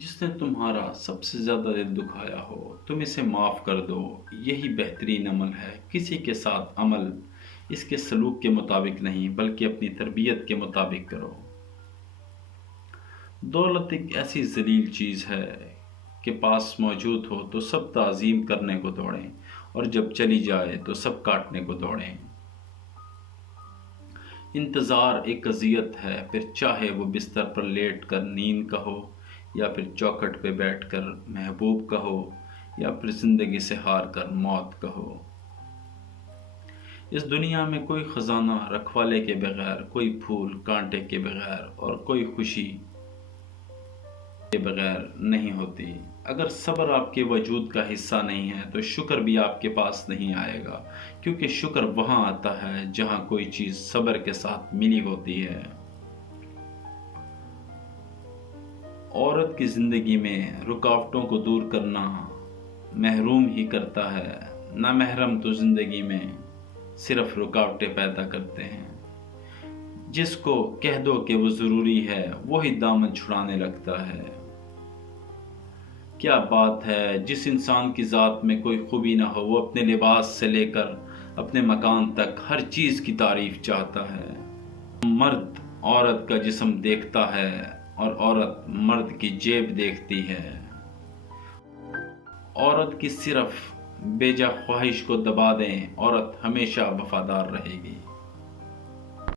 جس نے تمہارا سب سے زیادہ دل دکھایا ہو تم اسے معاف کر دو، یہی بہترین عمل ہے۔ کسی کے ساتھ عمل اس کے سلوک کے مطابق نہیں بلکہ اپنی تربیت کے مطابق کرو۔ دولت ایک ایسی ذلیل چیز ہے کہ پاس موجود ہو تو سب تعظیم کرنے کو دوڑیں، اور جب چلی جائے تو سب کاٹنے کو دوڑیں۔ انتظار ایک اذیت ہے، پھر چاہے وہ بستر پر لیٹ کر نیند کا ہو، یا پھر چوکھٹ پہ بیٹھ کر محبوب کا ہو، یا پھر زندگی سے ہار کر موت کا ہو۔ اس دنیا میں کوئی خزانہ رکھوالے کے بغیر، کوئی پھول کانٹے کے بغیر، اور کوئی خوشی کے بغیر نہیں ہوتی۔ اگر صبر آپ کے وجود کا حصہ نہیں ہے تو شکر بھی آپ کے پاس نہیں آئے گا، کیونکہ شکر وہاں آتا ہے جہاں کوئی چیز صبر کے ساتھ ملی ہوتی ہے۔ عورت کی زندگی میں رکاوٹوں کو دور کرنا محروم ہی کرتا ہے، نامحرم تو زندگی میں صرف رکاوٹیں پیدا کرتے ہیں۔ جس کو کہہ دو کہ وہ ضروری ہے وہی دامن چھڑانے لگتا ہے۔ کیا بات ہے، جس انسان کی ذات میں کوئی خوبی نہ ہو وہ اپنے لباس سے لے کر اپنے مکان تک ہر چیز کی تعریف چاہتا ہے۔ مرد عورت کا جسم دیکھتا ہے اور عورت مرد کی جیب دیکھتی ہے۔ عورت کی صرف بیجا خواہش کو دبا دیں، عورت ہمیشہ وفادار رہے گی۔